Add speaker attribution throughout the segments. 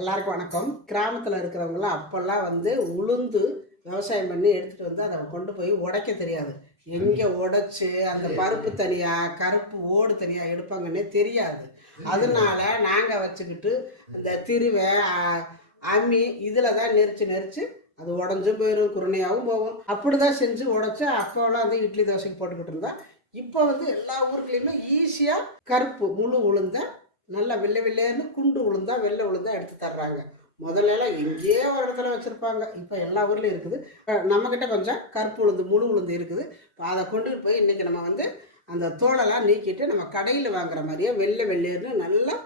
Speaker 1: எல்லாருக்கும் வணக்கம். கிராமத்தில் இருக்கிறவங்களாம் அப்போல்லாம் வந்து உளுந்து விவசாயம் பண்ணி எடுத்துகிட்டு வந்து அதை கொண்டு போய் உடைக்க தெரியாது. எங்கே உடைச்சு அந்த பருப்பு தனியாக கருப்பு ஓடு தனியாக எடுப்பாங்கன்னே தெரியாது. அதனால நாங்கள் வச்சுக்கிட்டு அந்த திருவை அம்மி இதில் தான் நெரிச்சு நெரிச்சு அது உடஞ்சும் போயிடும் குருணையாகவும் போகும். அப்படி தான் செஞ்சு உடச்சி அப்போலாம் வந்து இட்லி தோசைக்கு போட்டுக்கிட்டு இருந்தா. இப்போ வந்து எல்லா ஊருக்குலேயுமே ஈஸியாக கருப்பு முழு உளுந்த நல்லா வெள்ளை வெள்ளைன்னு குண்டு உளுந்தா வெள்ளை உளுந்தா எடுத்து தர்றாங்க. முதல்ல எல்லாம் எங்கேயோ ஒரு இடத்துல வச்சுருப்பாங்க. இப்போ எல்லா ஊர்லேயும் இருக்குது. நம்மக்கிட்ட கொஞ்சம் கருப்பு உளுந்து முழு உளுந்து இருக்குது. இப்போ அதை கொண்டு போய் இன்றைக்கி நம்ம வந்து அந்த தோலெல்லாம் நீக்கிட்டு நம்ம கடையில் வாங்குற மாதிரியே வெள்ளை வெள்ளையர்னு நல்லா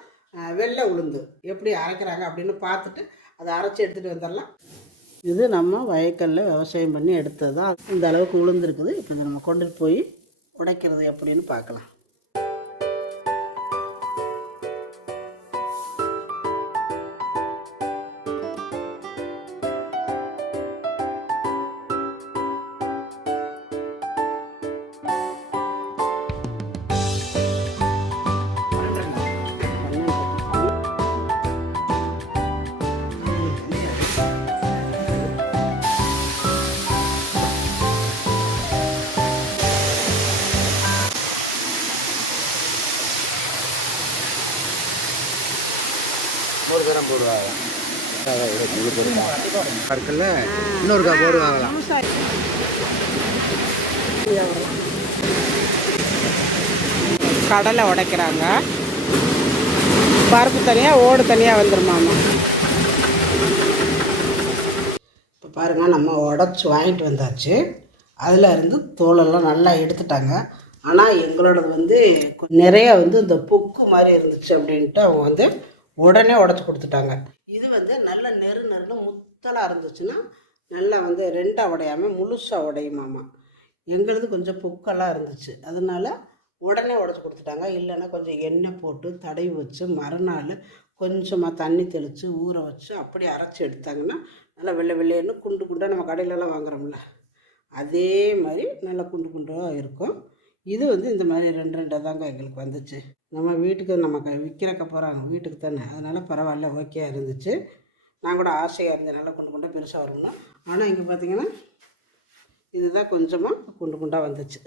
Speaker 1: வெள்ளை உளுந்து. எப்படி அரைக்கிறாங்க அப்படின்னு பார்த்துட்டு அதை அரைச்சி எடுத்துகிட்டு வந்துடலாம். இது நம்ம வயக்கல்ல விவசாயம் பண்ணி எடுத்தது தான் இந்த அளவுக்கு உளுந்துருக்குது இப்போ இதை நம்ம கொண்டுட்டு போய் உடைக்கிறது எப்படின்னு பார்க்கலாம்.
Speaker 2: ஒரு தரம் போடுவாங்க. இருக்குல்ல இன்னொருக்கா போடுவாங்களாம்
Speaker 1: கடலை உடைக்கிறாங்க. பருப்பு தனியாக ஓடு தனியாக வந்துருமாமா. இப்போ பாருங்க நம்ம உடச்சி வாங்கிட்டு வந்தாச்சு. அதில் இருந்து தோலெல்லாம் நல்லா எடுத்துட்டாங்க. ஆனால் எங்களோடது வந்து நிறைய வந்து இந்த பொக்கு மாதிரி இருந்துச்சு அப்படின்ட்டு அவங்க வந்து உடனே உடச்சி கொடுத்துட்டாங்க. இது வந்து நல்ல நெரு நெருன்னு முத்தலாக இருந்துச்சுன்னா நல்லா வந்து ரெண்டாக உடையாமல் முழுசாக உடையுமாமா. எங்களுது கொஞ்சம் பொக்கெல்லாம் இருந்துச்சு. அதனால உடனே உடச்சி கொடுத்துட்டாங்க. இல்லைன்னா கொஞ்சம் எண்ணெய் போட்டு தடவி வச்சு மறுநாள் கொஞ்சமாக தண்ணி தெளித்து ஊற வச்சு அப்படியே அரைச்சி எடுத்தாங்கன்னா நல்லா வெள்ளை வெள்ளையன்னு குண்டு குண்டாக நம்ம கடையிலலாம் வாங்குறோம்ல. அதே மாதிரி நல்லா குண்டு குண்டாக இருக்கும். இது வந்து இந்த மாதிரி ரெண்டு ரெண்டாக தாங்க எங்களுக்கு வந்துச்சு. நம்ம வீட்டுக்கு நம்ம க விற்கிறக்க போகிறாங்க வீட்டுக்கு தானே. அதனால் பரவாயில்ல ஓகே இருந்துச்சு. நான் கூட ஆசையாக இருந்தேன் நல்லா குண்டு பெருசாக வரணும் ஆனால் இங்கே பார்த்தீங்கன்னா இதுதான் கொஞ்சமாக குண்டு குண்டாக வந்துச்சு.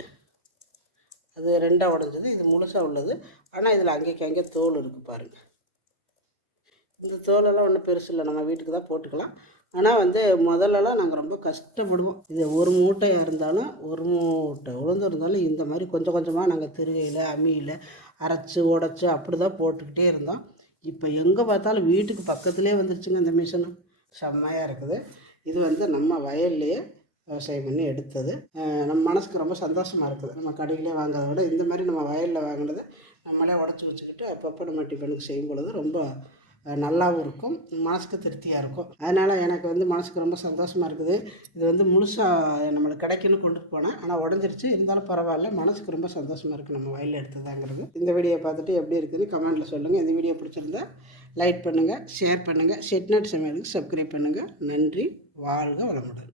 Speaker 1: அது ரெண்டாக உடஞ்சது இது முழுசாக உள்ளது. ஆனால் இதில் அங்கேக்கு அங்கே தோல் இருக்குது பாருங்கள் இந்த தோலெல்லாம் ஒன்றும் பெருசு இல்லை நம்ம வீட்டுக்கு தான் போட்டுக்கலாம். ஆனால் வந்து முதல்லலாம் நாங்கள் ரொம்ப கஷ்டப்படுவோம். இது ஒரு மூட்டையாக இருந்தாலும் ஒரு மூட்டை உளுந்து இருந்தாலும் இந்த மாதிரி கொஞ்சம் கொஞ்சமாக நாங்கள் திருகையில் அம்மியில் அரைச்சி உடச்சி அப்படி தான் போட்டுக்கிட்டே இருந்தோம். இப்போ எங்கே பார்த்தாலும் வீட்டுக்கு பக்கத்துலேயே வந்துருச்சுங்க இந்த மிஷினு. செம்மையாக இருக்குது. இது வந்து நம்ம வயல்லையே விவசாயம் பண்ணி எடுத்தது. நம்ம மனசுக்கு ரொம்ப சந்தோஷமாக இருக்குது. நம்ம கடையிலே வாங்குறத விட இந்த மாதிரி நம்ம வயலில் வாங்கினது நம்மளே உடச்சி வச்சுக்கிட்டு அப்பப்போ நம்ம டிஃபனுக்கு செய்யும் பொழுது ரொம்ப நல்லாவும் இருக்கும் மனசுக்கு திருப்தியாக இருக்கும். அதனால் எனக்கு வந்து மனசுக்கு ரொம்ப சந்தோஷமாக இருக்குது. இது வந்து முழுசாக நம்மளுக்கு கிடைக்குன்னு கொண்டுட்டு போனேன். ஆனால் உடஞ்சிருச்சு. இருந்தாலும் பரவாயில்ல. மனசுக்கு ரொம்ப சந்தோஷமாக இருக்குது நம்ம வயலில் எடுத்ததாங்கிறது. இந்த வீடியோ பார்த்துட்டு எப்படி இருக்குதுன்னு கமெண்ட்டில் சொல்லுங்கள் இந்த வீடியோ பிடிச்சிருந்தா லைக் பண்ணுங்கள் ஷேர் பண்ணுங்கள் செட்நட் சமையலுக்கு சப்ஸ்கிரைப் பண்ணுங்கள் நன்றி. வாழ்க வளமுடன்.